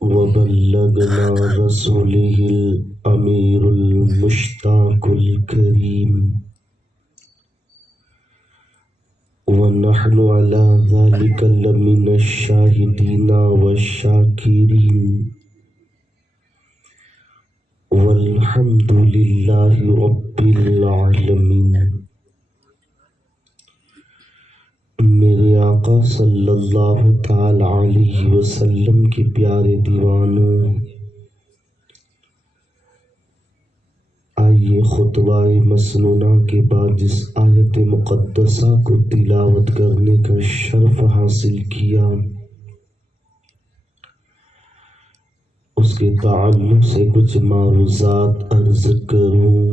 وبلغنا رسوله الأمير المشتاق الكريم ونحن على ذلك لمن الشاهدين والشاكرين والحمد لله رب العالمين۔ میرے آقا صلی اللہ تعالی علیہ وسلم کے پیارے دیوانوں، آئیے خطبہ مسنونہ کے بعد جس آیت مقدسہ کو تلاوت کرنے کا شرف حاصل کیا، اس کے تعلق سے کچھ معروضات عرض کروں۔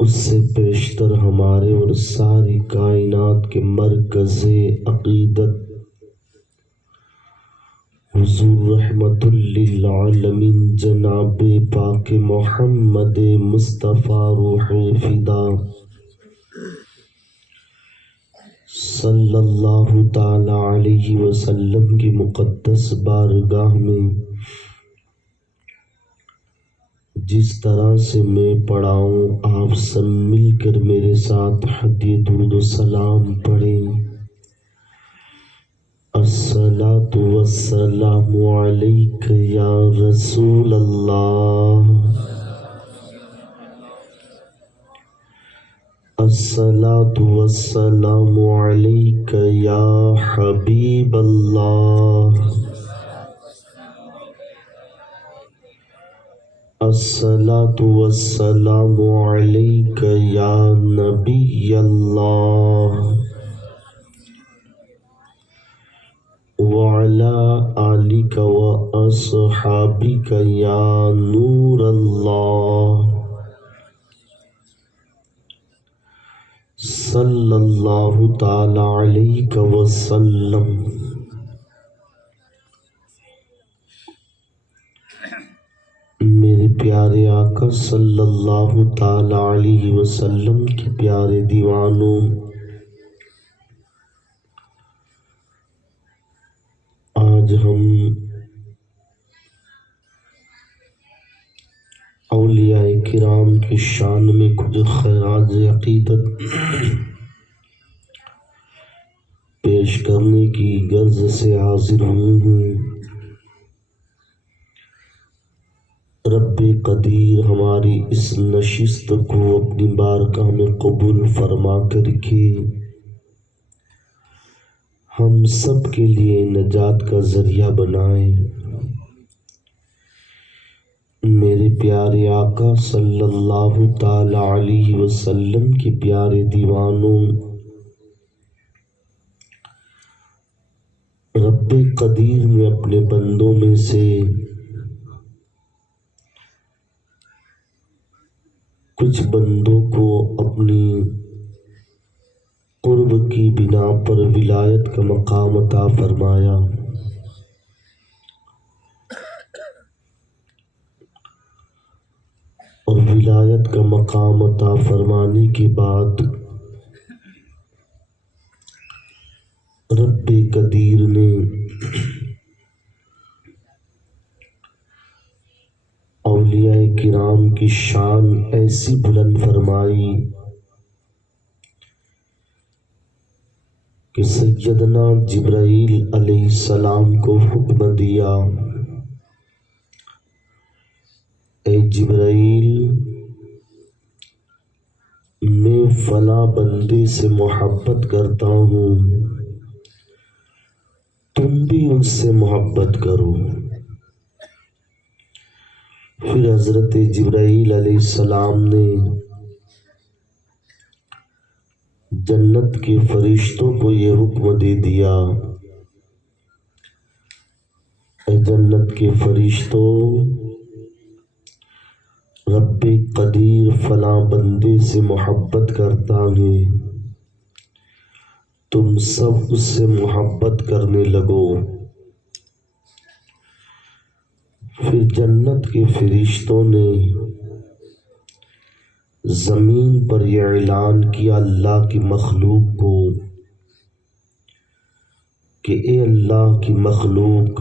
اس سے پیشتر ہمارے اور ساری کائنات کے مرکز عقیدت حضور رحمت للعالمین جناب پاک محمد مصطفیٰ روح فدا صلی اللہ تعالی علیہ وسلم کی مقدس بارگاہ میں جس طرح سے میں پڑھاؤں آپ سب مل کر میرے ساتھ حدیث درود و سلام پڑھیں۔ الصلاۃ والسلام علیک یا رسول اللہ، الصلاۃ والسلام علیک یا حبیب اللہ، الصلاۃ والسلام علیک یا نبی اللہ، وعلی آلک و اصحابک یا نور اللہ، صلی اللہ تعالی علیہ وسلم۔ میرے پیارے آقا صلی اللہ تعالی علیہ وسلم کے پیارے دیوانوں، آج ہم اولیاء کرام کی شان میں کچھ خراج عقیدت پیش کرنے کی غرض سے حاضر ہوئے ہیں۔ رب قدیر ہماری اس نشست کو اپنی بارگاہ میں قبول فرما کر کے ہم سب کے لیے نجات کا ذریعہ بنائے۔ میرے پیارے آقا صلی اللہ تعالی علیہ وسلم کے پیارے دیوانوں، رب قدیر نے اپنے بندوں میں سے کچھ بندوں کو اپنی قرب کی بنا پر ولایت کا مقام عطا فرمایا، اور ولایت کا مقام عطا فرمانے کے بعد رب قدیر نے اولیاء کرام کی شان ایسی بلند فرمائی کہ سیدنا جبرائیل علیہ السلام کو حکم دیا، اے جبرائیل، میں فلاں بندے سے محبت کرتا ہوں، تم بھی ان سے محبت کرو۔ پھر حضرت جبرائیل علیہ السلام نے جنت کے فرشتوں کو یہ حکم دے دیا، اے جنت کے فرشتوں، رب قدیر فلاں بندے سے محبت کرتا ہے، تم سب اس سے محبت کرنے لگو۔ پھر جنت کے فرشتوں نے زمین پر یہ اعلان کیا اللہ کی مخلوق کو کہ اے اللہ کی مخلوق،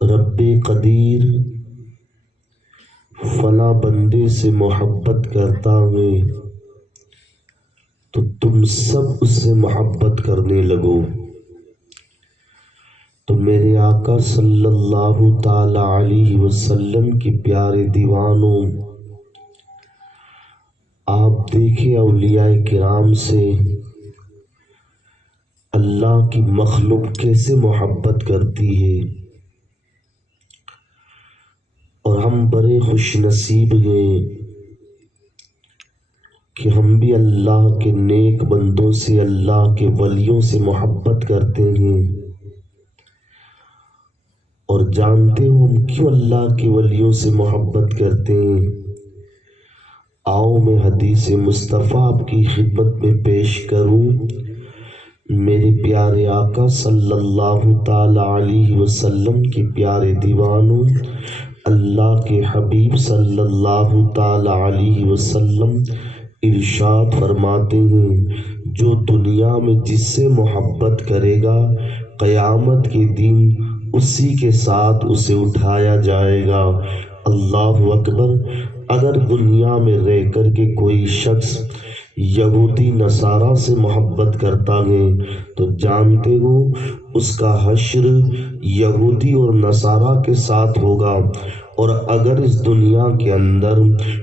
رب قدیر فلاں بندے سے محبت کرتا ہے تو تم سب اس سے محبت کرنے لگو۔ تو میرے آقا صلی اللہ تعالی علیہ وسلم کے پیارے دیوانوں، آپ دیکھیں اولیاء کرام سے اللہ کی مخلوق کیسے محبت کرتی ہے، اور ہم بڑے خوش نصیب ہیں کہ ہم بھی اللہ کے نیک بندوں سے، اللہ کے ولیوں سے محبت کرتے ہیں۔ اور جانتے ہو ہم کیوں اللہ کے ولیوں سے محبت کرتے ہیں؟ آؤ میں حدیث مصطفیٰ آپ کی خدمت میں پیش کروں۔ میرے پیارے آقا صلی اللہ تعالی علیہ وسلم کے پیارے دیوانوں، اللہ کے حبیب صلی اللہ تعالی علیہ وسلم ارشاد فرماتے ہیں، جو دنیا میں جس سے محبت کرے گا قیامت کے دن اسی کے ساتھ اسے اٹھایا جائے گا۔ اللہ اکبر۔ اگر دنیا میں رہ کر کے کوئی شخص یہودی نصارہ سے محبت کرتا ہے تو جانتے ہو اس کا حشر یہودی اور نصارہ کے ساتھ ہوگا۔ اور اگر اس دنیا کے اندر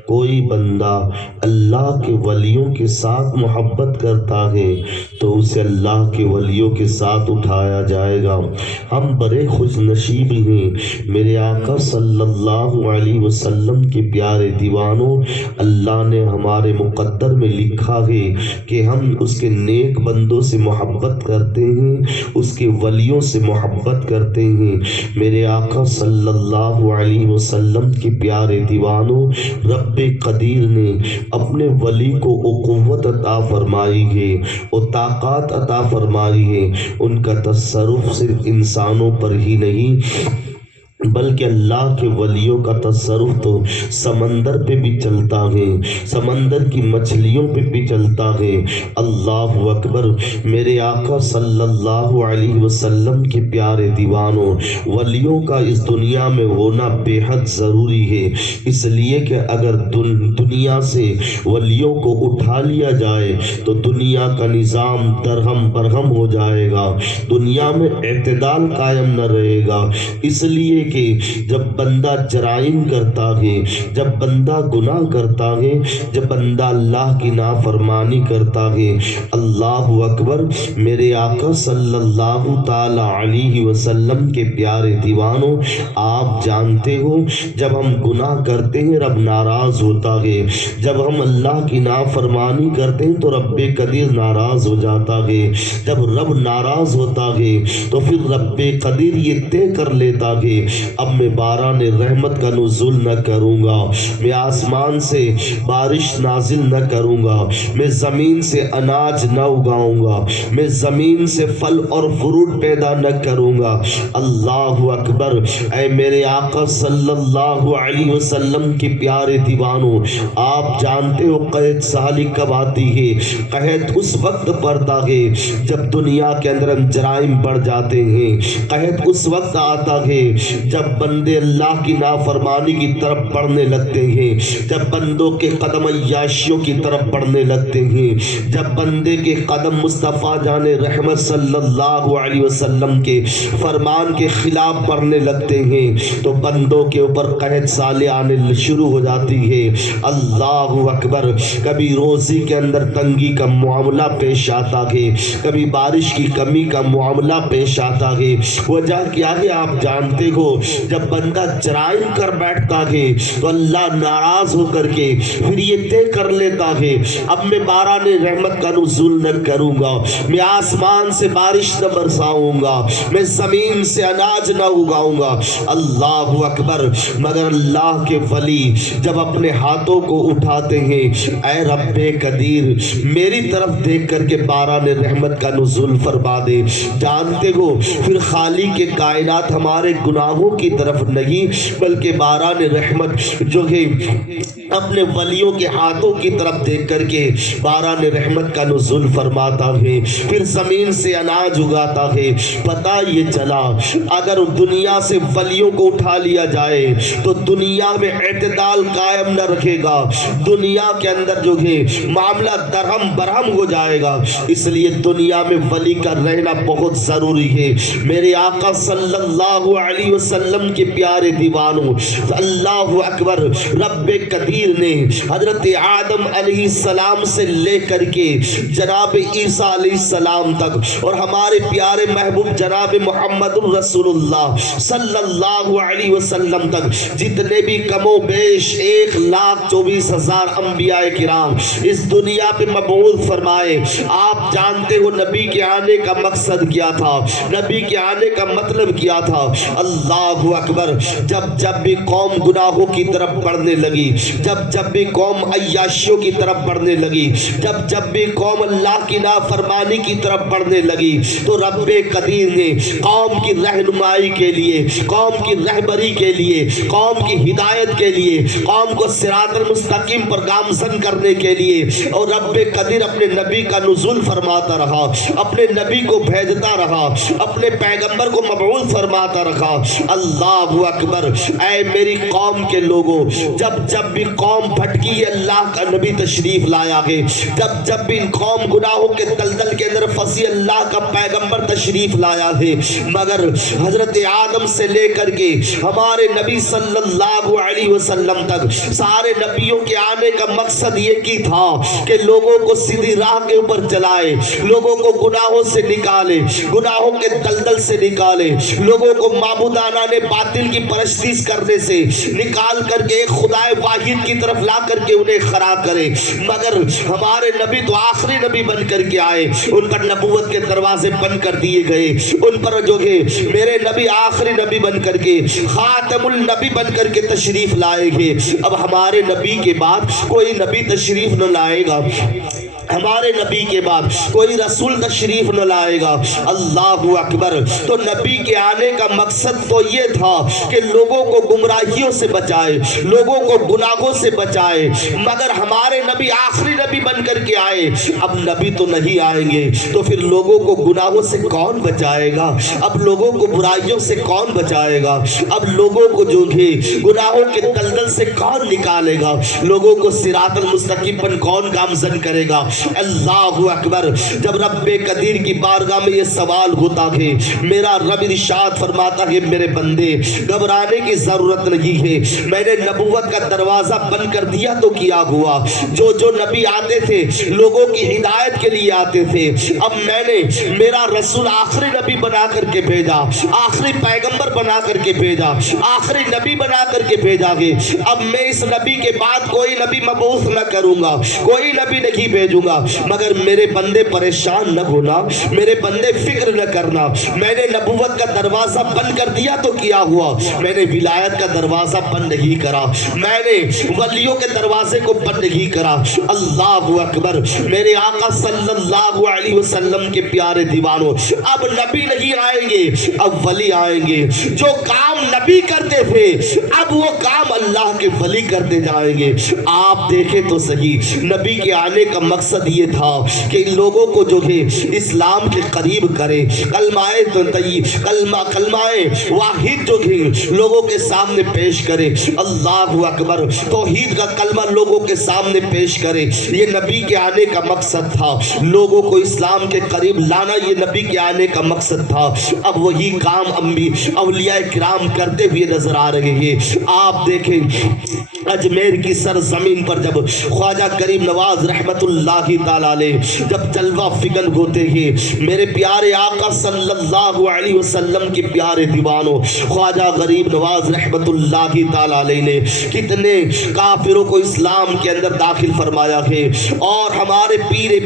کوئی بندہ اللہ کے ولیوں کے ساتھ محبت کرتا ہے تو اسے اللہ کے ولیوں کے ساتھ اٹھایا جائے گا۔ ہم بڑے خوش نصیب ہیں، میرے آقا صلی اللہ علیہ وسلم کے پیارے دیوانوں، اللہ نے ہمارے مقدر میں لکھا ہے کہ ہم اس کے نیک بندوں سے محبت کرتے ہیں، اس کے ولیوں سے محبت کرتے ہیں۔ میرے آقا صلی اللہ علیہ وسلم کے پیارے دیوانوں، رب قدیر نے اپنے ولی کو قوت عطا فرمائی ہے اور طاقت عطا فرمائی ہے۔ ان کا تصرف صرف انسانوں پر ہی نہیں بلکہ اللہ کے ولیوں کا تصرف تو سمندر پہ بھی چلتا ہے، سمندر کی مچھلیوں پہ بھی چلتا ہے۔ اللہ اکبر۔ میرے آقا صلی اللہ علیہ وسلم کے پیارے دیوانوں، ولیوں کا اس دنیا میں ہونا بے حد ضروری ہے، اس لیے کہ اگر دنیا سے ولیوں کو اٹھا لیا جائے تو دنیا کا نظام درہم برہم ہو جائے گا، دنیا میں اعتدال قائم نہ رہے گا۔ اس لیے کہ جب بندہ جرائم کرتا ہے، جب بندہ گناہ کرتا ہے، جب بندہ اللہ کی نافرمانی کرتا ہے، اللہ اکبر، میرے آقا صلی اللہ تعالی علیہ وسلم کے پیارے دیوانوں، آپ جانتے ہو جب ہم گناہ کرتے ہیں رب ناراض ہوتا ہے، جب ہم اللہ کی نافرمانی کرتے ہیں تو رب قدیر ناراض ہو جاتا ہے۔ جب رب ناراض ہوتا ہے تو پھر رب قدیر یہ طے کر لیتا ہے، اب میں باران رحمت کا نزول نہ کروں گا، میں آسمان سے بارش نازل نہ کروں گا، میں زمین سے اناج نہ اگاؤں گا، میں زمین سے پھل اور فروٹ پیدا نہ کروں گا۔ اللہ اکبر۔ اے میرے آقا صلی اللہ علیہ وسلم کے پیارے دیوانوں، آپ جانتے ہو قحط سالی کب آتی ہے؟ قحط اس وقت پڑتا ہے جب دنیا کے اندر جرائم بڑھ جاتے ہیں، قحط اس وقت آتا ہے جب بندے اللہ کی نافرمانی کی طرف بڑھنے لگتے ہیں، جب بندوں کے قدم عیاشیوں کی طرف بڑھنے لگتے ہیں، جب بندے کے قدم مصطفیٰ جان رحمت صلی اللہ علیہ وسلم کے فرمان کے خلاف بڑھنے لگتے ہیں تو بندوں کے اوپر قحط سالی آنے شروع ہو جاتی ہے۔ اللہ اکبر۔ کبھی روزی کے اندر تنگی کا معاملہ پیش آتا ہے، کبھی بارش کی کمی کا معاملہ پیش آتا ہے۔ وجہ کیا ہے آپ جانتے ہو؟ جب بندہ جرائم کر بیٹھتا ہے تو اللہ ناراض ہو کر کے پھر یہ طے کر لیتا ہے، اب میں باران رحمت کا نزول نہ کروں گا، میں آسمان سے بارش نہ برساؤں گا، میں زمین سے اناج نہ اگاؤں گا۔ اللہ اکبر۔ مگر اللہ کے ولی جب اپنے ہاتھوں کو اٹھاتے ہیں، اے رب قدیر میری طرف دیکھ کر کے باران رحمت کا نزول فرما دے، جانتے ہو پھر خالق کے کائنات ہمارے گناہوں کی طرف نہیں بلکہ باران رحمت جو ہے اپنے ولیوں کے ہاتھوں کی طرف دیکھ کر کے باران رحمت کا نزول فرماتا ہے، پھر زمین سے اناج اگاتا ہے۔ پتہ یہ چلا اگر دنیا سے ولیوں کو اٹھا لیا جائے تو دنیا میں اعتدال قائم نہ رکھے گا، دنیا کے اندر جو ہے معاملہ درہم برہم ہو جائے گا۔ اس لیے دنیا میں ولی کا رہنا بہت ضروری ہے۔ میرے آقا صلی اللہ علیہ وسلم کے پیارے دیوانوں، اللہ اکبر، رب قدیر نے حضرت آدم علیہ السلام سے لے کر کے جناب عیسیٰ علیہ السلام تک اور ہمارے پیارے محبوب جناب محمد رسول اللہ صلی اللہ علیہ وسلم تک جتنے بھی کم و بیش 1,24,000 انبیاء کرام اس دنیا پہ مبعوث فرمائے، آپ جانتے ہو نبی کے آنے کا مقصد کیا تھا، نبی کے آنے کا مطلب کیا تھا۔ اللہ اکبر، جب بھی قوم گناہوں کی طرف بڑھنے لگی، جب بھی قوم عیاشیوں کی طرف بڑھنے لگی، جب بھی قوم اللہ کی نافرمانی کی طرف بڑھنے لگی، تو رب قدیر نے قوم کی رہنمائی کے لیے، قوم کی رہبری کے لیے، قوم کی ہدایت کے لیے، قوم کو صراط المستقیم پر گامزن کرنے کے لیے، اور رب قدیر اپنے نبی کا نزول فرماتا رہا، اپنے نبی کو بھیجتا رہا، اپنے پیغمبر کو مبعوث فرماتا رہا۔ اللہ اکبر، اے میری قوم کے لوگوں، جب بھی قوم بھٹکی ہے اللہ کا نبی تشریف لایا ہے، جب بھی قوم گناہوں کے دلدل کے اندر پھنسی اللہ کا پیغمبر تشریف لایا ہے، مگر حضرت آدم سے لے کر کے ہمارے نبی صلی اللہ علیہ وسلم تک سارے نبیوں کے آنے کا مقصد یہ کی تھا کہ لوگوں کو سیدھی راہ کے اوپر چلائے، لوگوں کو گناہوں سے نکالے، گناہوں کے دلدل سے نکالے، لوگوں کو معبودانہ نے باطل کی پرستش کرنے سے نکال کر کے ایک خدائے واحد کی طرف لا کر کے انہیں کھڑا کرے۔ مگر ہمارے نبی تو آخری نبی بن کر کے آئے، ان پر نبوت کے دروازے بند کر دیے گئے، ان پر جو ہے میرے نبی آخری نبی بن کر کے خاتم النبی بن کر کے تشریف لائے گے۔ اب ہمارے نبی کے بعد کوئی نبی تشریف نہ لائے گا، ہمارے نبی کے بعد کوئی رسول تشریف نہ لائے گا۔ اللہ اکبر، تو نبی کے آنے کا مقصد تو یہ تھا کہ لوگوں کو گمراہیوں سے بچائے، لوگوں کو گناہوں سے بچائے، مگر ہمارے نبی آخری نبی بن کر کے آئے۔ اب نبی تو نہیں آئیں گے تو پھر لوگوں کو گناہوں سے کون بچائے گا؟ اب لوگوں کو برائیوں سے کون بچائے گا؟ اب لوگوں کو جو ہے گناہوں کے دلدل سے کون نکالے گا؟ لوگوں کو صراط المستقیم پر کون گامزن کرے گا؟ اللہ اکبر، جب رب قدیر کی بارگاہ میں یہ سوال ہوتا ہے، میرا رب ارشاد فرماتا ہے میرے بندے گھبرانے کی ضرورت نہیں ہے، میں نے نبوت کا دروازہ بند کر دیا تو کیا ہوا؟ جو نبی آتے تھے لوگوں کی ہدایت کے لیے آتے تھے، اب میں نے میرا رسول آخری نبی بنا کر کے بھیجا، آخری پیغمبر بنا کر کے بھیجا، آخری نبی بنا کر کے بھیجا ہے۔ اب میں اس نبی کے بعد کوئی نبی مبعوث نہ کروں گا، کوئی نبی نہیں بھیجوں گا، مگر میرے بندے پریشان نہ ہونا، میرے بندے فکر نہ کرنا، میں نے نبوت کا دروازہ بند کر دیا تو کیا ہوا؟ میں نے ولایت کا دروازہ بند نہیں کرا، میں نے ولیوں کے دروازے کو بند نہیں کرا۔ اللہ اکبر، میرے آقا صلی اللہ علیہ وسلم کے پیارے دیوانوں، اب نبی نہیں آئیں گے، اب ولی آئیں گے۔ جو کام نبی کرتے تھے اب وہ کام اللہ کے ولی کرتے جائیں گے۔ آپ دیکھیں تو صحیح، نبی کے آنے کا مقصد یہ تھا کہ لوگوں کو جو ہے اسلام کے قریب کرے، کلمہ واحد جو ہے لوگوں کے سامنے پیش کرے۔ اللہ اکبر، توحید کا کلمہ لوگوں کے سامنے پیش کرے، یہ نبی کے آنے کا مقصد تھا۔ لوگوں کو اسلام کے قریب لانا یہ نبی کے آنے کا مقصد تھا۔ اب وہی کام اولیاء کرام کرتے ہوئے نظر آ رہے ہیں۔ آپ دیکھیں اجمیر کی سرزمین پر جب خواجہ کریم نواز رحمت اللہ تعالیٰ علیہ جب جلوہ فکن ہوتے ہیں، میرے پیارے آقا صلی اللہ علیہ وسلم کے پیارے دیوانوں، خواجہ غریب نواز رحمت اللہ تعالیٰ علیہ نے کتنے کافروں کو اسلام کے اندر داخل فرمایا ہے، اور ہمارے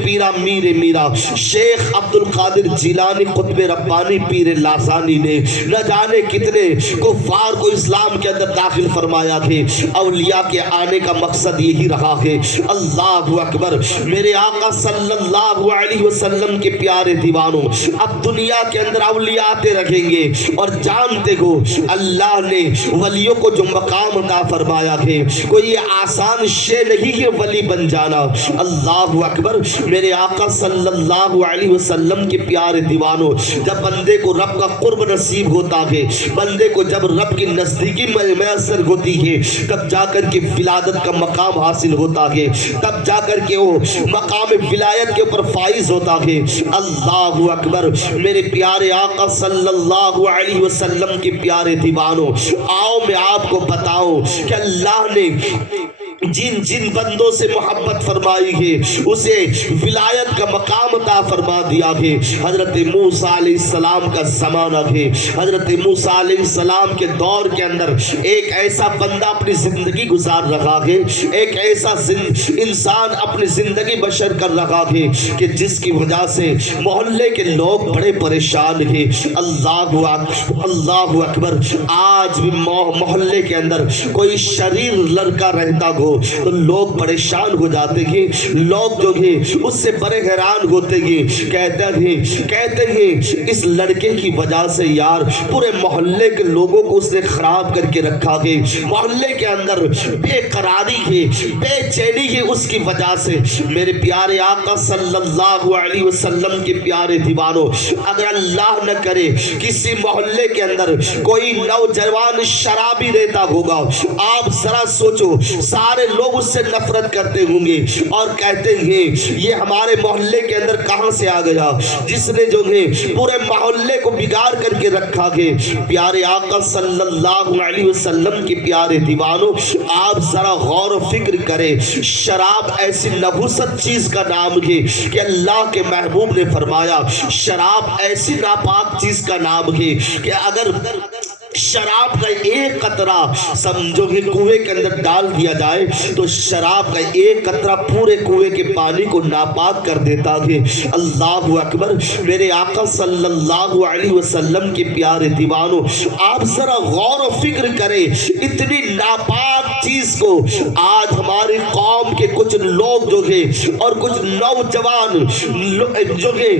پیرا میرا شیخ عبد القادر جیلانی قطب ربانی پیر لاسانی نے نہ جانے کتنے کفار کو اسلام کے اندر داخل فرمایا ہے۔ اولیاء اولیاء کے آنے کا مقصد یہی رہا ہے۔ اللہ اکبر، میرے آقا صلی اللہ علیہ وسلم کے پیارے دیوانوں، اب دنیا کے اندر اولیاء آتے رکھیں گے، اور جانتے ہو اللہ نے ولیوں کو جو مقام عطا فرمایا ہے، کوئی یہ آسان شے نہیں ہے ولی بن جانا۔ اللہ اکبر، میرے آقا صلی اللہ علیہ وسلم کے پیارے دیوانوں، جب بندے کو رب کا قرب نصیب ہوتا ہے، بندے کو جب رب کی نزدیکی میسر ہوتی ہے، تب جا کر کے ولادت کا مقام حاصل ہوتا ہے، تب جا کر کے وہ مقام ولایت کے اوپر فائز ہوتا ہے۔ اللہ اکبر، میرے پیارے آقا صلی اللہ علیہ وسلم کے پیارے دیوانوں، آؤ میں آپ کو بتاؤں کہ اللہ نے جن جن بندوں سے محبت فرمائی ہے اسے ولایت کا مقام عطا فرما دیا ہے۔ حضرت موسیٰ علیہ السلام کا زمانہ ہے، حضرت موسیٰ علیہ السلام کے دور کے اندر ایک ایسا بندہ اپنی زندگی گزار رہا ہے، ایک ایسا انسان اپنی زندگی بشر کر رہا ہے کہ جس کی وجہ سے محلے کے لوگ بڑے پریشان ہیں۔ اللہ اکبر، آج بھی محلے کے اندر کوئی شریر لڑکا رہتا ہو تو لوگ پریشان ہو جاتے ہیں، لوگ جو ہیں اس سے بڑے حیران ہوتے ہیں، کہتے ہیں اس لڑکے کی وجہ سے یار پورے محلے کے لوگوں کو اس نے خراب کر کے رکھا ہے، محلے کے اندر بے قراری ہے، بے چینی ہے اس کی وجہ سے۔ میرے پیارے آقا صلی اللہ علیہ وسلم کے پیارے دیوانوں، اگر اللہ نہ کرے کسی محلے کے اندر کوئی نوجوان شرابی رہتا ہوگا، آپ ذرا سوچو سارے لوگ اس سے نفرت کرتے ہوں گے اور کہتے ہیں یہ ہمارے محلے کے اندر کہاں سے آ گیا جس نے جو ہے پورے محلے کو بگاڑ کر کے رکھا ہے۔ پیارے آقا صلی اللہ علیہ وسلم کے پیارے دیوانوں، آپ ذرا غور و فکر کریں، شراب ایسی نحوست چیز کا نام ہے کہ اللہ کے محبوب نے فرمایا شراب ایسی ناپاک چیز کا نام ہے کہ اگر شراب کا ایک قطرہ سمجھو کہ کنویں کے اندر ڈال دیا جائے تو شراب کا ایک قطرہ پورے کنویں کے پانی کو ناپاک کر دیتا ہے۔ اللہ اکبر، میرے آقا صلی اللہ علیہ وسلم کے پیارے دیوانوں، آپ ذرا غور و فکر کریں، اتنی ناپاک چیز کو آج ہماری قوم کے کچھ لوگ جو ہیں اور کچھ نوجوان جو ہیں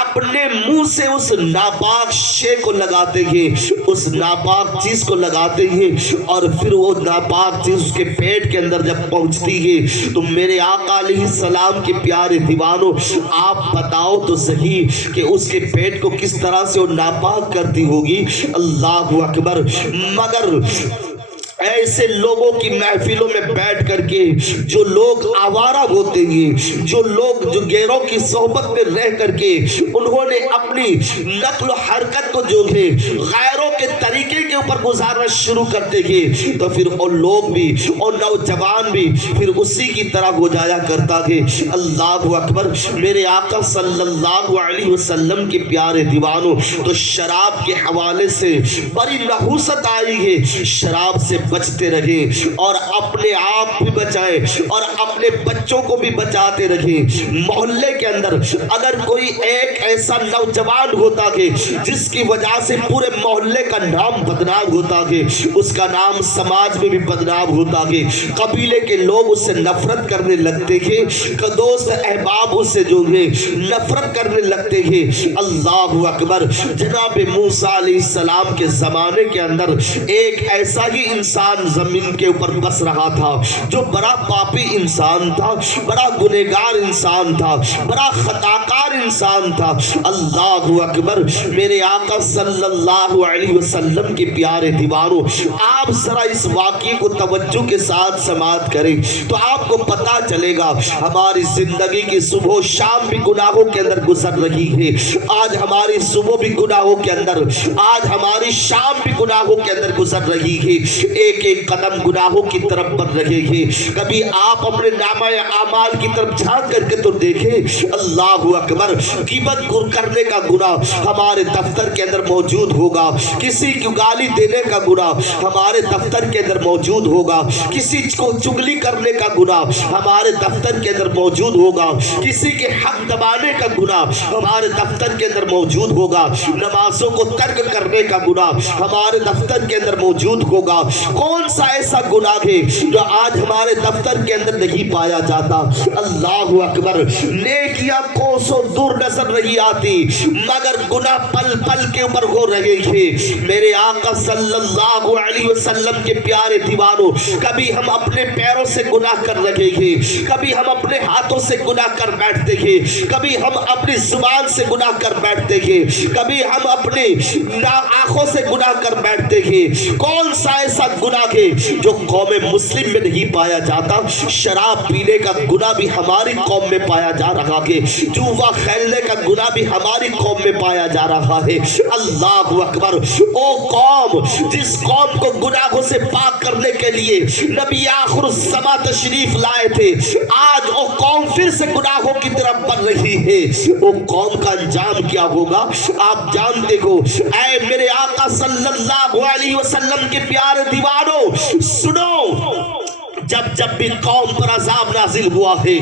اپنے منہ سے اس ناپاک شے کو لگاتے ہیں، اس ناپاک چیز کو لگاتے ہیں، اور پھر وہ ناپاک چیز اس کے پیٹ کے اندر جب پہنچتی ہے تو میرے آقا علیہ السلام کے پیارے دیوانوں، آپ بتاؤ تو صحیح کہ اس کے پیٹ کو کس طرح سے وہ ناپاک کرتی ہوگی۔ اللہ اکبر، مگر ایسے لوگوں کی محفلوں میں بیٹھ کر کے جو لوگ آوارہ ہوتے ہیں، جو لوگ جو غیروں کی صحبت میں رہ کر کے انہوں نے اپنی نقل و حرکت کو جو ہے غیروں کے طریقے کے اوپر گزارنا شروع کرتے ہیں تو پھر ان لوگ بھی اور نوجوان بھی پھر اسی کی طرح ہو جایا کرتا ہے۔ اللہ اکبر، میرے آقا صلی اللہ علیہ وسلم کے پیارے دیوانوں، تو شراب کے حوالے سے بڑی نحوست آئی ہے، شراب سے بچتے رہیں اور اپنے آپ بھی بچائیں اور اپنے بچوں کو بھی بچاتے رہیں۔ محلے کے اندر اگر کوئی ایک ایسا نوجوان ہوتا ہے جس کی وجہ سے پورے محلے کا نام بدنام ہوتا ہے، اس کا نام سماج میں بھی بدنام ہوتا ہے، قبیلے کے لوگ اس سے نفرت کرنے لگتے ہیں، دوست احباب اس سے جو ہے نفرت کرنے لگتے ہیں۔ اللہ اکبر، جناب موسیٰ علیہ السلام کے زمانے کے اندر ایک ایسا ہی انسان زمین کے اوپر بس رہا تھا جو بڑا پاپی انسان تھا، بڑا گنہگار انسان تھا، بڑا خطاکار انسان تھا۔ اللہ اکبر، میرے آقا صلی اللہ علیہ وسلم کے پیارے دیوانوں، آپ ذرا اس واقعے کو توجہ کے ساتھ سماعت کریں تو آپ کو پتا چلے گا ہماری زندگی کی صبح و شام بھی گناہوں کے اندر گزر رہی ہے، آج ہماری صبح بھی گناہوں کے اندر، آج ہماری شام بھی گناہوں کے اندر گزر رہی ہے، ایک ایک قدم گناہوں کی طرف بڑھ رہے ہیں۔ کبھی آپ اپنے نامہ اعمال کی طرف جھانک کر کے تو دیکھیں، اللہ اکبر، غیبت کرنے کا گناہ ہمارے دفتر کے اندر موجود ہوگا، کسی کو گالی دینے کا گناہ ہمارے دفتر کے اندر موجود ہوگا، کسی کو چگلی کرنے کا گناہ ہمارے دفتر کے اندر موجود ہوگا، کسی کے حق دبانے کا گناہ ہمارے دفتر کے اندر موجود ہوگا، نمازوں کو ترک کرنے کا گناہ ہمارے دفتر کے اندر موجود ہوگا۔ کون سا ایسا گناہ ہے جو آج ہمارے دفتر کے اندر نہیں پایا جاتا؟ اللہ اکبر، نیکیاں کوسوں دور نظر نہیں آتی مگر گناہ پل پل کے اوپر ہو رہے ہیں۔ میرے آقا صلی اللہ علیہ وسلم کے پیارے دیوانوں، کبھی ہم اپنے پیروں سے گناہ کر رہے ہیں، کبھی ہم اپنے ہاتھوں سے گناہ کر بیٹھتے ہیں، کبھی ہم اپنی زبان سے گناہ کر بیٹھتے ہیں، کبھی ہم اپنی آنکھوں سے گناہ کر بیٹھتے ہیں۔ کون سا ایسا گناہ ہے جو قوم مسلم میں نہیں پایا جاتا؟ شراب پینے کا گناہ بھی ہماری قوم میں پایا جا رہا ہے، جوا کھیلنے کا گناہ بھی ہماری قوم میں پایا جا رہا ہے۔ اللہ اکبر، او قوم جس قوم کو گناہوں سے پاک کرنے کے لیے نبی آخر الزمان تشریف لائے تھے، آج وہ قوم پھر سے گناہوں کی طرف بڑھ رہی ہے۔ وہ قوم کا انجام کیا ہوگا آپ جانتے ہو۔ اے میرے آقا صلی اللہ علیہ وسلم کے پیارے دیوانوں، سنو، جب بھی قوم پر عذاب نازل ہوا ہے،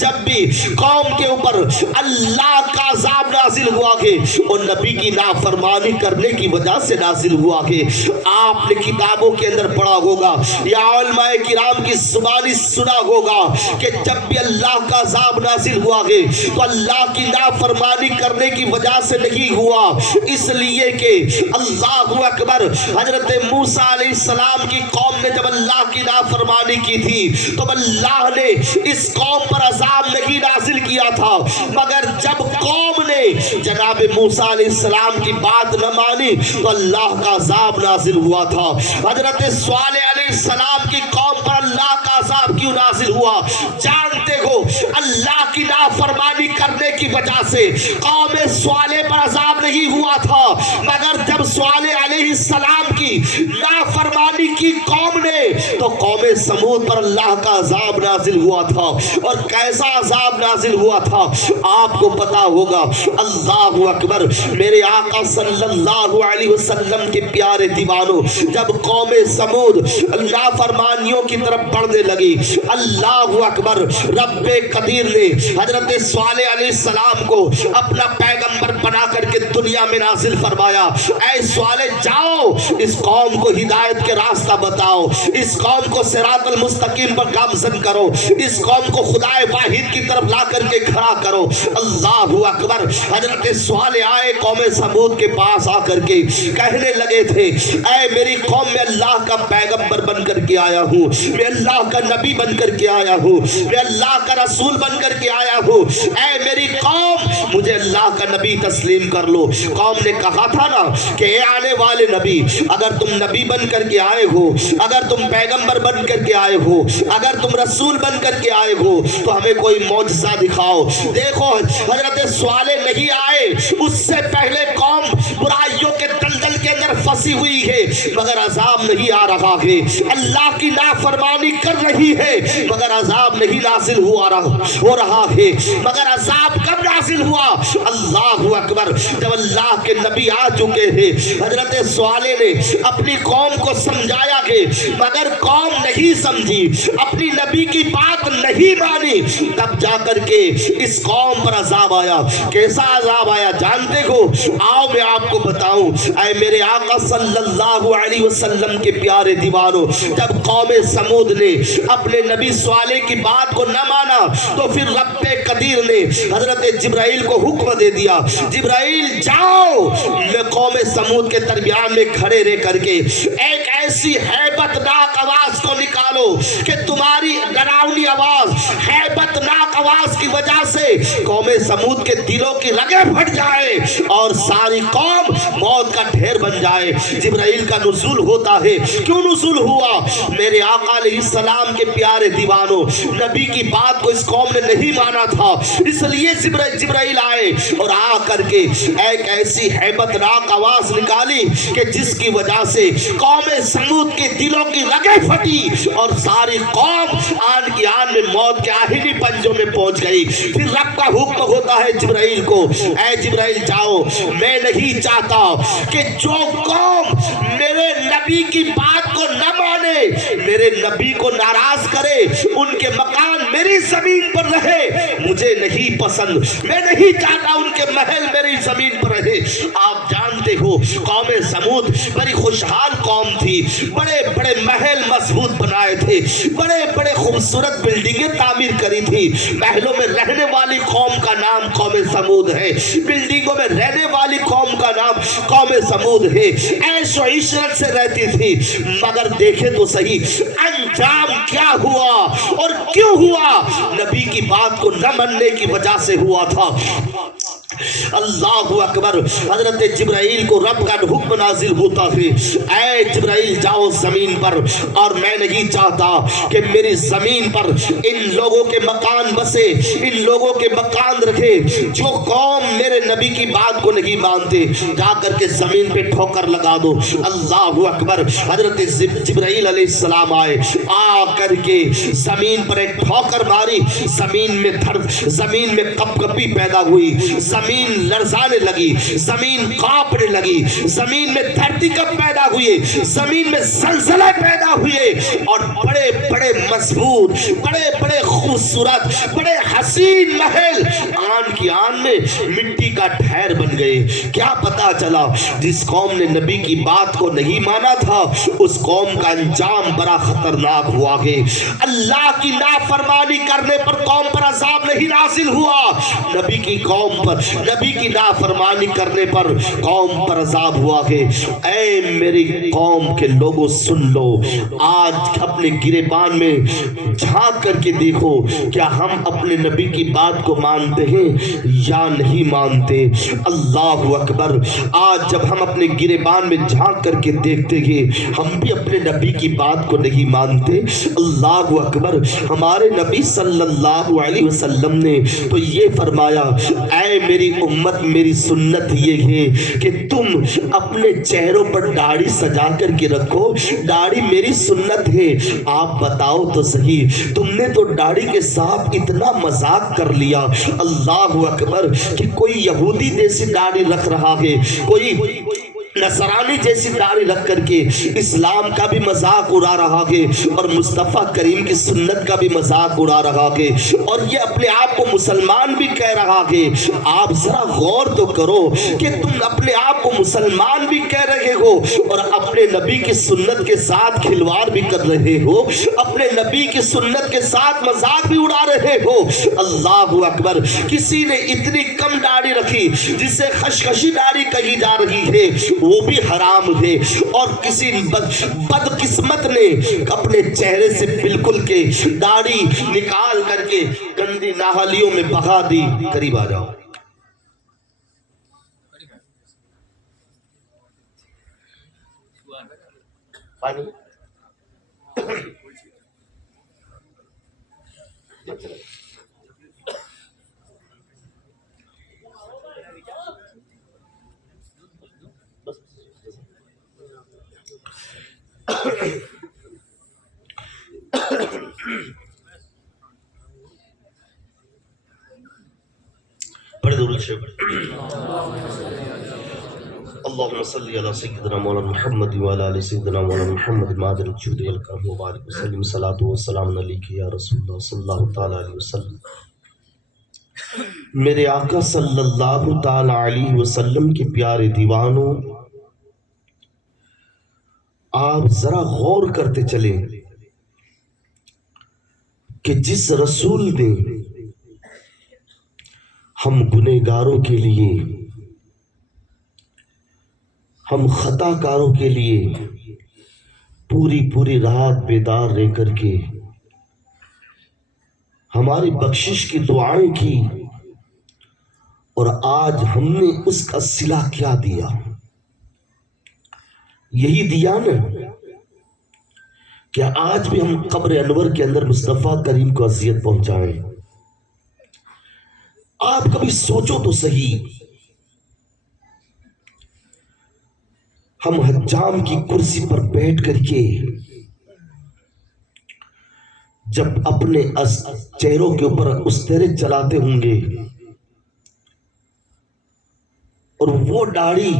جب بھی قوم کے اوپر اللہ کا عذاب نازل ہوا ہے، اور نبی کی نافرمانی کرنے کی وجہ سے نازل ہوا ہے۔ آپ نے کتابوں کے اندر پڑھا ہوگا یا علماء کرام کی زبانی سنا ہوگا کہ جب بھی اللہ کا عذاب نازل ہوا ہے تو اللہ کی نافرمانی کرنے کی وجہ سے نہیں ہوا، اس لیے کہ اللہ اکبر، حضرت موسیٰ علیہ السلام کی قوم نے جب اللہ کی نافرمانی کی تھی تو اللہ نے اس قوم پر عذاب نہیں نازل کیا تھا، مگر جب قوم نے جناب موسیٰ علیہ السلام کی بات نہ مانی تو اللہ کا عذاب نازل ہوا تھا۔ حضرت صالح علیہ السلام کی قوم پر اللہ کا عذاب کیوں نازل ہوا؟ جانتے ہو، اللہ کی نافرمانی کرنے کی وجہ سے قوم صالح پر عذاب نہیں ہوا تھا، مگر جب صالح علیہ السلام کی نافرمانی کی قوم نے تو قوم سمود پر اللہ کا عذاب نازل ہوا تھا۔ اور کیسا عذاب نازل ہوا تھا آپ کو پتا ہوگا۔ اللہ اکبر، میرے آقا صلی اللہ علیہ وسلم کے پیارے دیوانوں، جب قوم سمود نافرمانیوں کی طرف بڑھنے لگی، اللہ اکبر، رب قدیر نے حضرت صالح علیہ السلام کو اپنا پیغمبر بنا کر کے دنیا میں نازل فرمایا۔ اے صالح، جاؤ اس قوم کو ہدایت کے راستہ بتاؤ، اس قوم کو صراط المستقیم پر گامزن کرو، اس قوم کو خدا واحد کی طرف لا کر کے کھڑا کرو۔ اللہ اکبر، حضرت صالح آئے قوم سمود کے پاس آ کر کے کہنے لگے تھے، اے میری قوم، میں اللہ کا پیغمبر بن کر کے آیا ہوں، میں اللہ کا نبی بن کر کے آیا ہوں، میں اللہ کا رسول بن کر کے آیا ہوں، اے میری قوم مجھے اللہ کا نبی تسلیم کر لو۔ قوم نے کہا تھا نا کہ اے آنے والے نبی، اگر تم نبی بن کر کے آئے ہو، اگر تم پیغمبر بن کر کے آئے ہو، اگر تم رسول بن کر کے آئے ہو تو ہمیں کوئی معجزہ دکھاؤ۔ دیکھو، حضرت صالح نہیں آئے، اس سے پہلے قوم برائیوں کے دلدل کے اندر پھنسی ہوئی ہے مگر عذاب نہیں آ رہا ہے، اللہ کی نافرمانی کر رہی ہے مگر عذاب نہیں نازل ہو رہا ہے۔ مگر عذاب کب نازل ہوا؟ اللہ اکبر، جب اللہ کے نبی آ چکے ہیں۔ حضرت صالح نے اپنی قوم کو سمجھایا کہ مگر قوم نہیں سمجھی، اپنی نبی کی بات نہیں مانی، تب جا کر کے اس قوم پر عذاب آیا۔ کیسا عذاب آیا جانتے ہو؟ آؤ میں آپ کو بتاؤں۔ اے میرے آقا صلی اللہ علیہ وسلم کے پیارے دیوانوں، جب قوم سمود نے اپنے نبی صالح کی بات کو نہ مانا تو پھر رب قدیر نے حضرت جبرائیل کو حکم دے دیا، جبرائیل جاؤ قوم سمود کے درمیان میں کھڑے رہ کر کے ایک ایسی ہیبت ناک آواز کو نکالو کہ تمہاری ڈراؤنی آواز، ہیبت ناک آواز کی وجہ سے قوم سمود کے دلوں کی رگیں پھٹ جائے اور ساری قوم موت کا ڈھیر بن جائے۔ جبرائیل کا نزول ہوتا ہے۔ کیوں نزول ہوا؟ میرے آقا علیہ السلام کے پیارے دیوانوں، نبی کی بات کو اس قوم نے نہیں مانا تھا، اس لیے جبرائیل آئے اور آ کر کے ایک ایسی ہیبت ناک آواز نکالی کہ جس کی وجہ سے قوم سمود کے دلوں کی رگیں پھٹی اور ساری قوم آن کی آن میں موت کے آہنی پنجوں میں پہنچ گئی. پھر رب کا حکم ہوتا ہے جبرائیل کو, اے جبرائیل جاؤ, میں نہیں چاہتا کہ جو قوم میرے نبی کی بات کو نہ مانے, میرے نبی کو ناراض کرے, ان کے مکان میری زمین پر رہے, مجھے نہیں پسند, میں نہیں چاہتا ان کے محل میری زمین پر رہے. آپ جانتے ہو قوم سمود بڑی خوشحال قوم تھی, بڑے بڑے محل مضبوط بنائے تھے, بڑے بڑے خوبصورت بلڈنگیں تعمیر کری تھی. محلوں میں رہنے والی قوم کا نام قوم سمود ہے, بلڈنگوں میں رہنے والی قوم کا نام قوم سمود ہے. عیش و عشرت سے رہتی تھی, مگر دیکھیں تو صحیح انجام کیا ہوا اور کیوں ہوا. نبی کی بات کو نہ ماننے کی وجہ سے ہوا تھا. اللہ اکبر. حضرت جبرائیل کو رب کا حکم نازل ہوتا ہے, اے جبرائیل جاؤ زمین پر, اور میں نہیں چاہتا کہ میری زمین پر ان لوگوں کے مکان بسے, ان لوگوں کے مکان رکھے جو قوم میرے نبی کی بات کو نہیں مانتے. جا کر کے زمین پہ ٹھوکر لگا دو. اللہ اکبر. حضرت جبرائیل علیہ السلام آئے, آ کر کے زمین پر ایک ٹھوکر ماری, زمین میں کپ کپی پیدا ہوئی, زمین لرزانے لگی, زمین کانپنے لگی, زمین میں دھرتی کب پیدا ہوئے, زمین میں زلزلے پیدا ہوئے, اور بڑے بڑے مضبوط, بڑے بڑے خوبصورت, بڑے حسین محل آن کی آن میں مٹی کا ڈھیر بن گئے. کیا پتا چلا, جس قوم نے نبی کی بات کو نہیں مانا تھا اس قوم کا انجام بڑا خطرناک ہوا ہے. اللہ کی نافرمانی کرنے پر قوم پر عذاب نہیں نازل ہوا, نبی کی قوم پر, نبی کی نافرمانی کرنے پر قوم پر عذاب ہوا ہے. اے میری قوم کے لوگوں سن لو, آج اپنے گریبان میں جھانک کر کے دیکھو, کیا ہم اپنے نبی کی بات کو مانتے ہیں یا نہیں مانتے. اللہ اکبر. آج جب ہم اپنے گریبان میں جھانک کر کے دیکھتے ہیں ہم بھی اپنے نبی کی بات کو نہیں مانتے. اللہ اکبر. ہمارے نبی صلی اللہ علیہ وسلم نے تو یہ فرمایا, اے میری امت, میری سنت یہ ہے کہ تم اپنے چہروں پر داڑھی سجا کر کے رکھو, داڑھی میری سنت ہے. آپ بتاؤ تو صحیح, تم نے تو داڑھی کے ساتھ اتنا مذاق کر لیا, اللہ اکبر, کہ کوئی یہودی جیسی داڑھی رکھ رہا ہے, کوئی نصرانی جیسی داڑھی رکھ کر کے اسلام کا بھی مذاق اڑا رہا ہے اور مصطفیٰ کریم کی سنت کا بھی مذاق اڑا رہا ہے, اور یہ اپنے آپ کو مسلمان بھی کہہ رہا ہے. آپ ذرا غور تو کرو کہ تم اپنے آپ کو مسلمان بھی کہہ رہے ہو اور اپنے نبی کی سنت کے ساتھ کھلواڑ بھی کر رہے ہو, اپنے نبی کی سنت کے ساتھ مذاق بھی اڑا رہے ہو. اللہ اکبر. کسی نے اتنی کم داڑھی رکھی جسے خشخشی داڑھی کہی جا رہی ہے, وہ بھی حرام ہے, اور کسی بدقسمت نے اپنے چہرے سے بالکل کے داڑھی نکال کر کے گندی نالیوں میں بہا دی. قریب آ جاؤ. پانی پڑھ دو. اللهم صل على سيدنا مولانا محمد وعلى ال سيدنا مولانا محمد مادر الجود والكرم وبارك وسلم. صلاة والسلام عليك يا رسول الله صلی اللہ تعالی علیہ وسلم. میرے آقا صلی اللہ تعالی علیہ وسلم کے پیارے دیوانوں, آپ ذرا غور کرتے چلیں کہ جس رسول نے ہم گنہگاروں کے لیے, ہم خطا کاروں کے لیے پوری رات بیدار رہ کر کے ہماری بخشش کی دعائیں کی, اور آج ہم نے اس کا صلہ کیا دیا, یہی دیا نا کہ آج بھی ہم قبر انور کے اندر مصطفیٰ کریم کو اذیت پہنچائیں. آپ کبھی سوچو تو صحیح, ہم حجام کی کرسی پر بیٹھ کر کے جب اپنے چہروں کے اوپر استرے چلاتے ہوں گے اور وہ داڑھی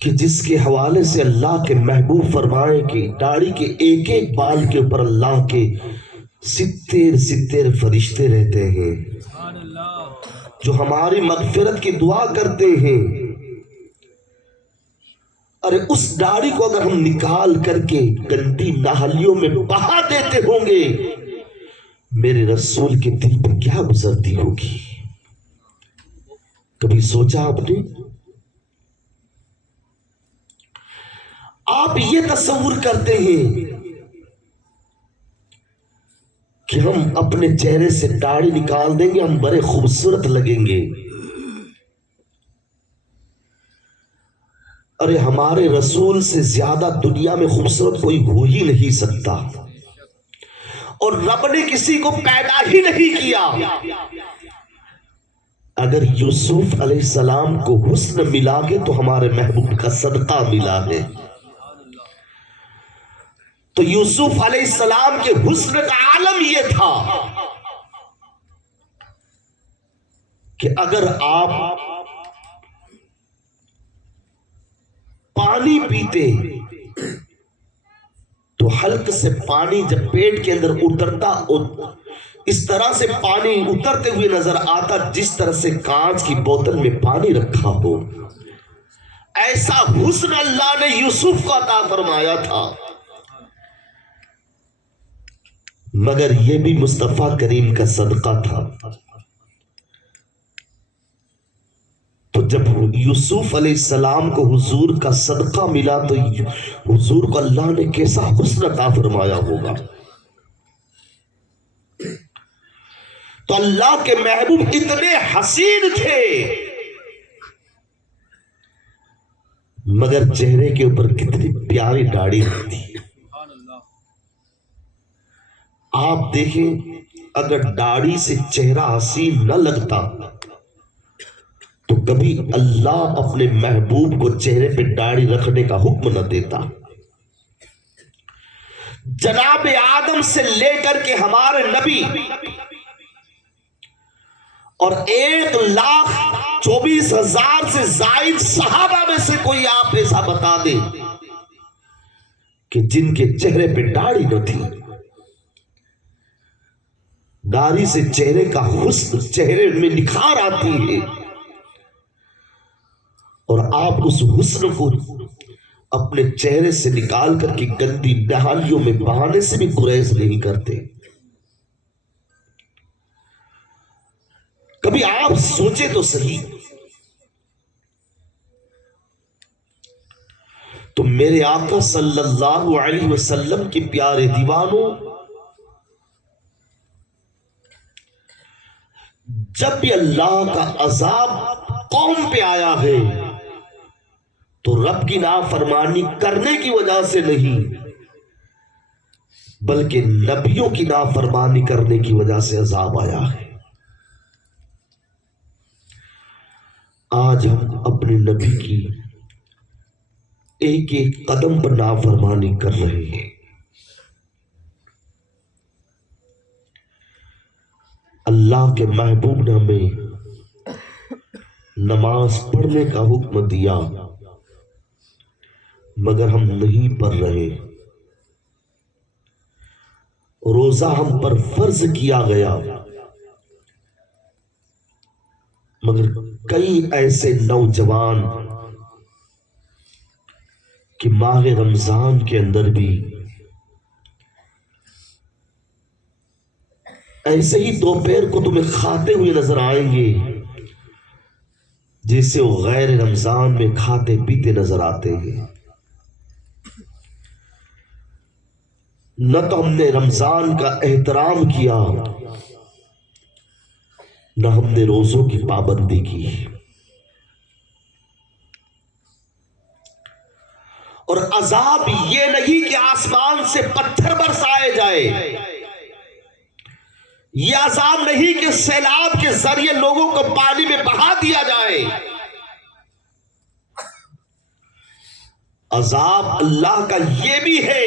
کہ جس کے حوالے سے اللہ کے محبوب فرمائے کہ داڑھی کے ایک ایک بال کے اوپر اللہ کے ستر ستر فرشتے رہتے ہیں جو ہماری مغفرت کی دعا کرتے ہیں. ارے اس داڑھی کو اگر ہم نکال کر کے گندی نالیوں میں بہا دیتے ہوں گے میرے رسول کے دل پر کیا گزرتی ہوگی؟ کبھی سوچا آپ نے؟ آپ یہ تصور کرتے ہیں کہ ہم اپنے چہرے سے داڑھی نکال دیں گے ہم بڑے خوبصورت لگیں گے. ارے ہمارے رسول سے زیادہ دنیا میں خوبصورت کوئی ہو ہی نہیں سکتا اور رب نے کسی کو پیدا ہی نہیں کیا. اگر یوسف علیہ السلام کو حسن ملا کے تو ہمارے محبوب کا صدقہ ملا ہے. تو یوسف علیہ السلام کے حسن کا عالم یہ تھا کہ اگر آپ پانی پیتے تو حلق سے پانی جب پیٹ کے اندر اترتا اس طرح سے پانی اترتے ہوئے نظر آتا جس طرح سے کانچ کی بوتل میں پانی رکھا ہو. ایسا حسن اللہ نے یوسف کو عطا فرمایا تھا. مگر یہ بھی مصطفیٰ کریم کا صدقہ تھا. تو جب یوسف علیہ السلام کو حضور کا صدقہ ملا تو حضور کو اللہ نے کیسا حسن عطا فرمایا ہوگا. تو اللہ کے محبوب اتنے حسین تھے مگر چہرے کے اوپر کتنی پیاری داڑھی تھی. آپ دیکھیں اگر داڑھی سے چہرہ حسین نہ لگتا تو کبھی اللہ اپنے محبوب کو چہرے پہ داڑھی رکھنے کا حکم نہ دیتا. جناب آدم سے لے کر کے ہمارے نبی اور 1,24,000 سے زائد صحابہ میں سے کوئی آپ ایسا بتا دیں کہ جن کے چہرے پہ داڑھی نہ تھی. داڑھی سے چہرے کا حسن چہرے میں نکھار آتی ہے اور آپ اس حسن کو اپنے چہرے سے نکال کر کے گندی نالیوں میں بہانے سے بھی گریز نہیں کرتے. کبھی آپ سوچے تو صحیح. تو میرے آقا صلی اللہ علیہ وسلم کے پیارے دیوانوں جب بھی اللہ کا عذاب قوم پہ آیا ہے تو رب کی نافرمانی کرنے کی وجہ سے نہیں بلکہ نبیوں کی نافرمانی کرنے کی وجہ سے عذاب آیا ہے. آج ہم اپنے نبی کی ایک ایک قدم پر نافرمانی کر رہے ہیں. اللہ کے محبوب نے ہمیں نماز پڑھنے کا حکم دیا مگر ہم نہیں پڑھ رہے. روزہ ہم پر فرض کیا گیا مگر کئی ایسے نوجوان کہ ماہ رمضان کے اندر بھی ایسے ہی دوپہر کو تمہیں کھاتے ہوئے نظر آئیں گے جیسے وہ غیر رمضان میں کھاتے پیتے نظر آتے ہیں. نہ تو ہم نے رمضان کا احترام کیا نہ ہم نے روزوں کی پابندی کی. اور عذاب یہ نہیں کہ آسمان سے پتھر برسائے جائے، یہ عذاب نہیں کہ سیلاب کے ذریعے لوگوں کو پانی میں بہا دیا جائے. عذاب اللہ کا یہ بھی ہے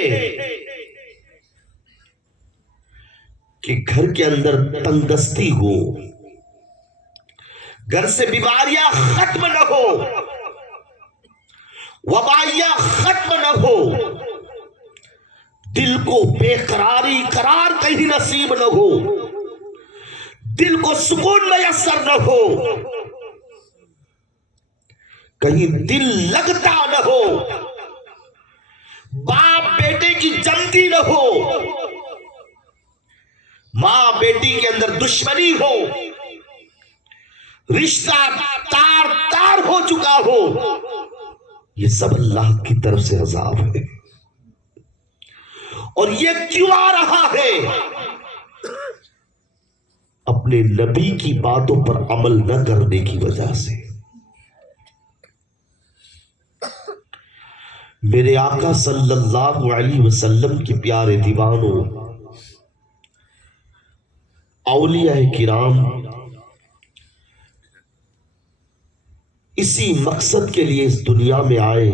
کہ گھر کے اندر تنگدستی ہو، گھر سے بیماریاں ختم نہ ہو، وبائیاں ختم نہ ہو، دل کو بے قراری قرار کہیں نصیب نہ ہو، دل کو سکون میسر نہ ہو، کہیں دل لگتا نہ ہو، باپ بیٹے کی جمتی نہ ہو، ماں بیٹی کے اندر دشمنی ہو، رشتہ تار تار ہو چکا ہو، یہ سب اللہ کی طرف سے عذاب ہے۔ اور یہ کیوں آ رہا ہے؟ اپنے نبی کی باتوں پر عمل نہ کرنے کی وجہ سے۔ میرے آقا صلی اللہ علیہ وسلم کے پیارے دیوانوں، اولیاء کرام اسی مقصد کے لیے اس دنیا میں آئے۔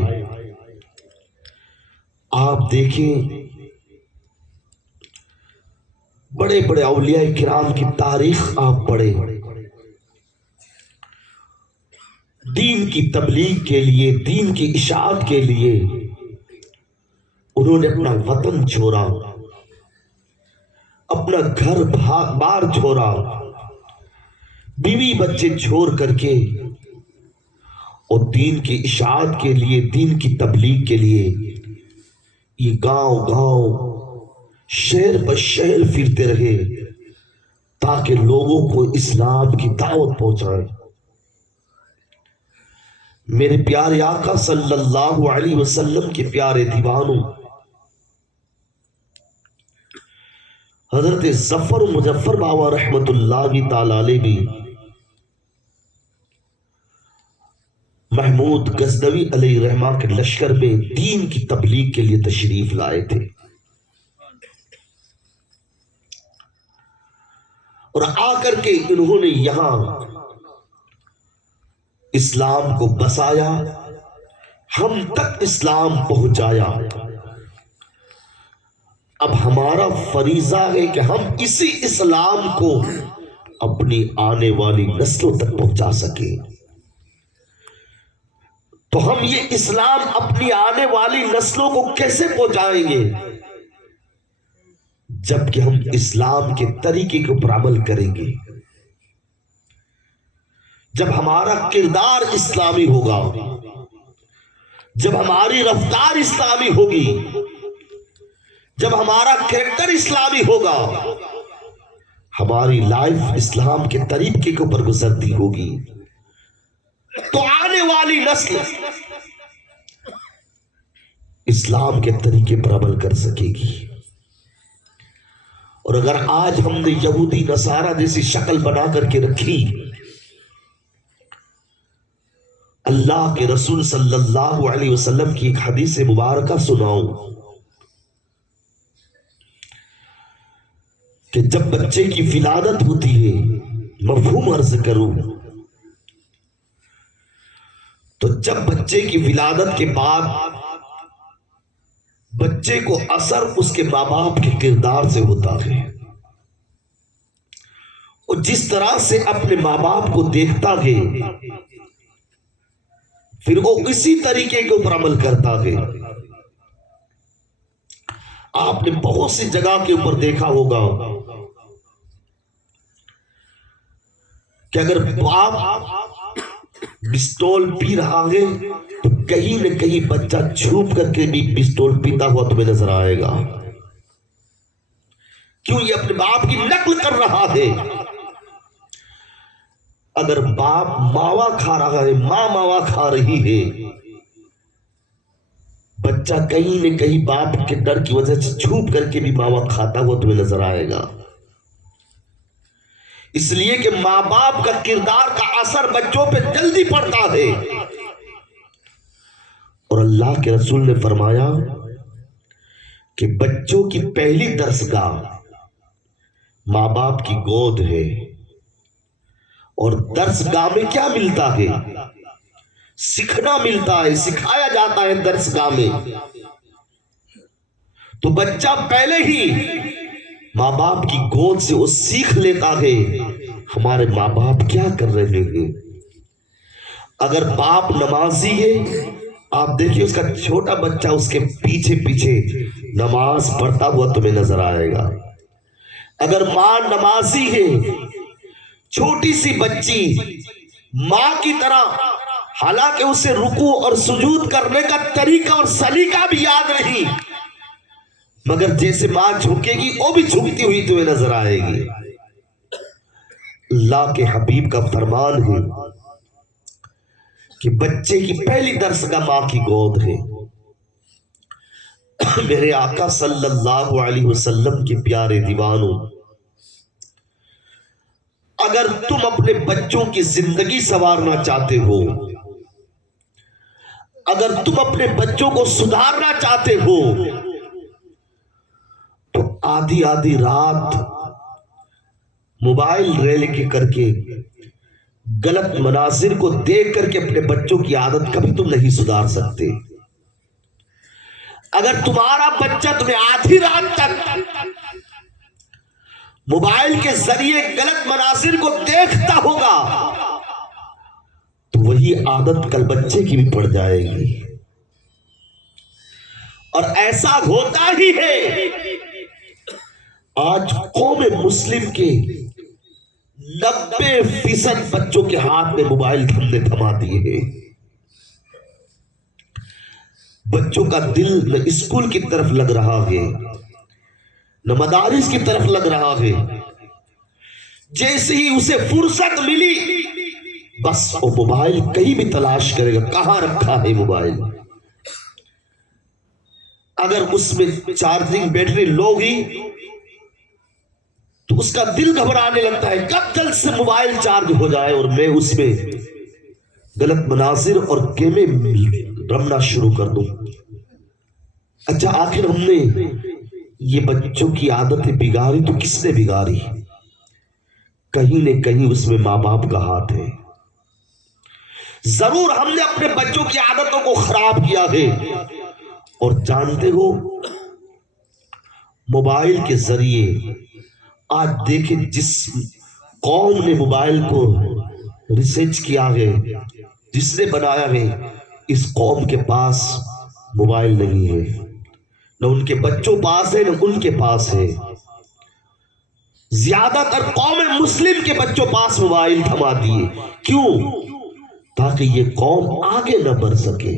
آپ دیکھیں بڑے بڑے اولیاء کرام کی تاریخ آپ پڑھیں، دین کی تبلیغ کے لیے، دین کی اشاعت کے لیے انہوں نے اپنا وطن چھوڑا، اپنا گھر بار چھوڑا، بیوی بچے چھوڑ کر کے، اور دین کی اشاعت کے لیے، دین کی تبلیغ کے لیے یہ گاؤں گاؤں شہر بشہر پھرتے رہے تاکہ لوگوں کو اسلام کی دعوت پہنچائے۔ میرے پیارے آقا صلی اللہ علیہ وسلم کے پیارے دیوانوں، حضرت ظفر مظفر بابا رحمت اللہ تعالی علیہ بھی محمود غزنوی علیہ رحمہ کے لشکر میں دین کی تبلیغ کے لیے تشریف لائے تھے، اور آ کر کے انہوں نے یہاں اسلام کو بسایا، ہم تک اسلام پہنچایا۔ اب ہمارا فریضہ ہے کہ ہم اسی اسلام کو اپنی آنے والی نسلوں تک پہنچا سکیں۔ تو ہم یہ اسلام اپنی آنے والی نسلوں کو کیسے پہنچائیں گے؟ جبکہ ہم اسلام کے طریقے کے اوپر عمل کریں گے، جب ہمارا کردار اسلامی ہوگا، جب ہماری رفتار اسلامی ہوگی، جب ہمارا کریکٹر اسلامی ہوگا، ہماری لائف اسلام کے طریقے کے اوپر گزرتی ہوگی، تو آنے والی نسل اسلام کے طریقے پر عمل کر سکے گی۔ اور اگر آج ہم نے یہودی نصارہ جیسی شکل بنا کر کے رکھی، اللہ کے رسول صلی اللہ علیہ وسلم کی ایک حدیث مبارکہ سناؤں کہ جب بچے کی ولادت ہوتی ہے، مفہوم عرض کروں، تو جب بچے کی ولادت کے بعد بچے کو اثر اس کے ماں باپ کے کردار سے ہوتا ہے، اور جس طرح سے اپنے ماں باپ کو دیکھتا ہے پھر وہ اسی طریقے کے اوپر عمل کرتا ہے۔ آپ نے بہت سی جگہ کے اوپر دیکھا ہوگا کہ اگر باپ بسٹول پی رہا ہے تو کہیں نہ کہیں بچہ چھپ کر کے بھی بسٹول پیتا ہوا تمہیں نظر آئے گا۔ کیوں؟ یہ اپنے باپ کی نقل کر رہا ہے۔ اگر باپ ماوا کھا رہا ہے، ماں ماوا کھا رہی ہے، بچہ کہیں نہ کہیں باپ کے ڈر کی وجہ سے چھپ کر کے بھی ماوا کھاتا ہوا تمہیں نظر آئے گا۔ اس لیے کہ ماں باپ کا کردار کا اثر بچوں پہ جلدی پڑتا ہے، اور اللہ کے رسول نے فرمایا کہ بچوں کی پہلی درسگاہ ماں باپ کی گود ہے، اور درسگاہ میں کیا ملتا ہے؟ سیکھنا ملتا ہے، سکھایا جاتا ہے درسگاہ میں، تو بچہ پہلے ہی ماں باپ کی گود سے وہ سیکھ لیتا ہے ہمارے ماں باپ کیا کر رہے ہیں۔ اگر باپ نمازی ہے، آپ دیکھیے اس کا چھوٹا بچہ اس کے پیچھے پیچھے نماز پڑھتا ہوا تمہیں نظر آئے گا۔ اگر ماں نمازی ہے، چھوٹی سی بچی ماں کی طرح، حالانکہ اسے رکوع اور سجود کرنے کا طریقہ اور سلیقہ بھی یاد نہیں، مگر جیسے ماں جھکے گی وہ بھی جھکتی ہوئی تمہیں نظر آئے گی۔ اللہ کے حبیب کا فرمان ہے کہ بچے کی پہلی درسگاہ ماں کی گود ہے۔ میرے آقا صلی اللہ علیہ وسلم کے پیارے دیوانوں، اگر تم اپنے بچوں کی زندگی سنوارنا چاہتے ہو، اگر تم اپنے بچوں کو سدھارنا چاہتے ہو، تو آدھی آدھی رات موبائل ریل کے کر کے غلط مناظر کو دیکھ کر کے اپنے بچوں کی عادت کبھی تم نہیں سدھار سکتے۔ اگر تمہارا بچہ تمہیں آدھی رات تک موبائل کے ذریعے غلط مناظر کو دیکھتا ہوگا تو وہی عادت کل بچے کی بھی پڑ جائے گی، اور ایسا ہوتا ہی ہے۔ آج قوم مسلم کے 90% بچوں کے ہاتھ میں موبائل نے تھما دیے ہیں۔ بچوں کا دل نہ اسکول کی طرف لگ رہا ہے، نہ مدارس کی طرف لگ رہا ہے۔ جیسے ہی اسے فرصت ملی بس وہ موبائل کہیں بھی تلاش کرے گا، کہاں رکھا ہے موبائل۔ اگر اس میں چارجنگ بیٹری لو ہوئی تو اس کا دل گھبرانے لگتا ہے، کب جلد سے موبائل چارج ہو جائے اور میں اس میں غلط مناظر اور گیمیں رمنا شروع کر دوں۔ اچھا، آخر ہم نے یہ بچوں کی عادتیں بگاڑی تو کس نے بگاڑی؟ کہیں نہ کہیں اس میں ماں باپ کا ہاتھ ہے۔ ضرور ہم نے اپنے بچوں کی عادتوں کو خراب کیا ہے۔ اور جانتے ہو، موبائل کے ذریعے آج دیکھیں جس قوم نے موبائل کو ریسرچ کیا ہے، جس نے بنایا ہے، اس قوم کے پاس موبائل نہیں ہے، نہ ان کے بچوں پاس ہے، نہ ان کے پاس ہے۔ زیادہ تر قوم مسلم کے بچوں پاس موبائل تھما دیے، کیوں؟ تاکہ یہ قوم آگے نہ بڑھ سکے،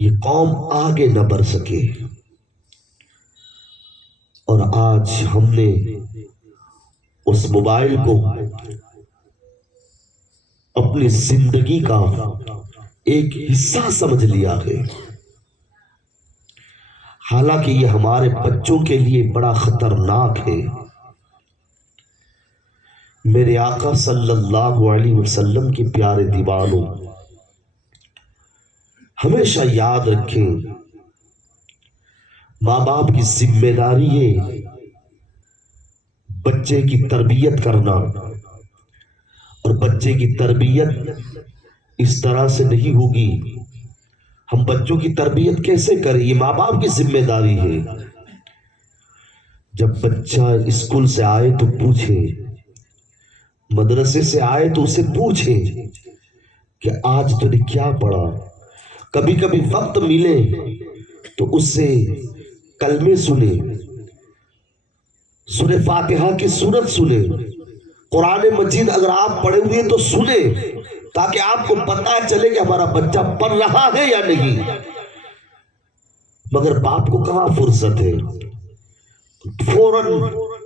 یہ قوم آگے نہ بڑھ سکے۔ اور آج ہم نے اس موبائل کو اپنی زندگی کا ایک حصہ سمجھ لیا ہے، حالانکہ یہ ہمارے بچوں کے لیے بڑا خطرناک ہے۔ میرے آقا صلی اللہ علیہ وسلم کے پیارے دیوانوں، ہمیشہ یاد رکھیں، ماں باپ کی ذمہ داری ہے بچے کی تربیت کرنا، اور بچے کی تربیت اس طرح سے نہیں ہوگی۔ ہم بچوں کی تربیت کیسے کریں؟ یہ ماں باپ کی ذمہ داری ہے۔ جب بچہ اسکول سے آئے تو پوچھے، مدرسے سے آئے تو اسے پوچھے کہ آج تو نے کیا پڑھا۔ کبھی کبھی وقت ملے تو اس سے کلمے سنے، سورہ فاتحہ کی سورت سنے، قرآن مجید اگر آپ پڑھے ہوئے تو سنے، تاکہ آپ کو پتہ چلے کہ ہمارا بچہ پڑھ رہا ہے یا نہیں۔ مگر باپ کو کہاں فرصت ہے، فوراً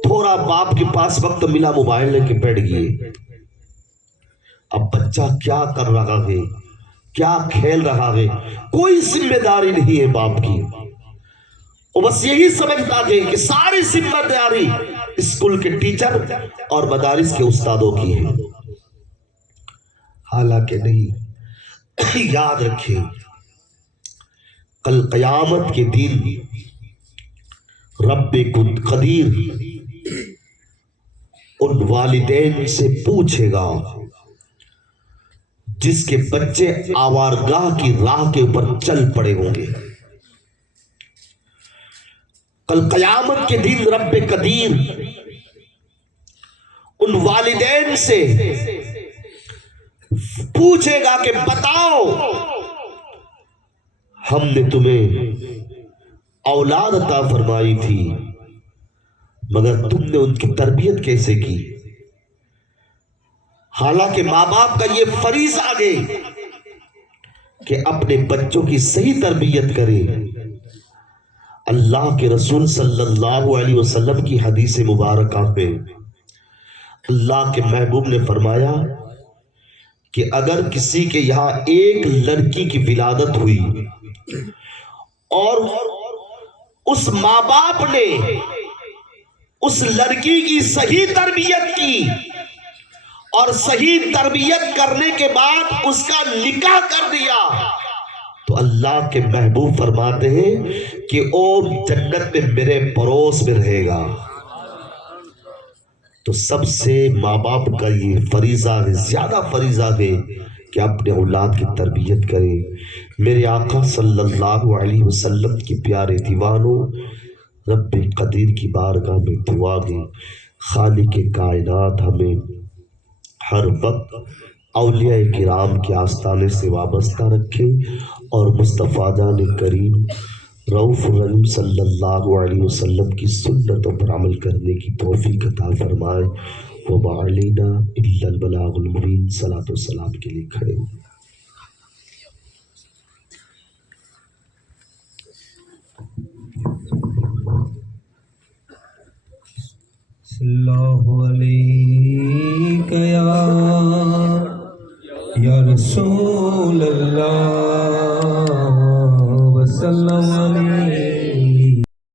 تھوڑا باپ کے پاس وقت ملا موبائل لے کے بیٹھ گئے۔ اب بچہ کیا کر رہا ہے، کیا کھیل رہا ہے، کوئی ذمہ داری نہیں ہے باپ کی۔ وہ بس یہی سمجھتا ہے کہ ساری ذمہ داری اسکول کے ٹیچر اور مدارس کے استادوں کی ہے، حالانکہ نہیں۔ یاد رکھیں، کل قیامت کے دن رب قدیر ان والدین سے پوچھے گا جس کے بچے آوارگاہ کی راہ کے اوپر چل پڑے ہوں گے. کل قیامت کے دن رب قدیر ان والدین سے پوچھے گا کہ بتاؤ ہم نے تمہیں اولاد عطا فرمائی تھی مگر تم نے ان کی تربیت کیسے کی؟ حالانکہ ماں باپ کا یہ فریضہ آگے کہ اپنے بچوں کی صحیح تربیت کرے. اللہ کے رسول صلی اللہ علیہ وسلم کی حدیث مبارکہ میں اللہ کے محبوب نے فرمایا کہ اگر کسی کے یہاں ایک لڑکی کی ولادت ہوئی اور اس ماں باپ نے اس لڑکی کی صحیح تربیت کی اور صحیح تربیت کرنے کے بعد اس کا نکاح کر دیا تو اللہ کے محبوب فرماتے ہیں کہ او جنت میں میرے پڑوس میں رہے گا. تو سب سے ماں باپ کا یہ فریضہ ہے، زیادہ فریضہ ہے کہ اپنے اولاد کی تربیت کرے. میرے آقا صلی اللہ علیہ وسلم کی پیارے دیوانوں، رب قدیر کی بارگاہ میں دعا ہے خالق کائنات ہمیں ہر وقت اولیاء کرام کے آستانے سے وابستہ رکھے اور مصطفیٰ جان کریم رؤوف الرحیم صلی اللہ علیہ وسلم کی سنتوں پر عمل کرنے کی توفیق عطا فرمائے. وما علینا الا البلاغ المبین. صلاۃ و سلام کے لیے کھڑے ہو. صلی اللہ علیہ یا رسول اللہ وسلم علیہ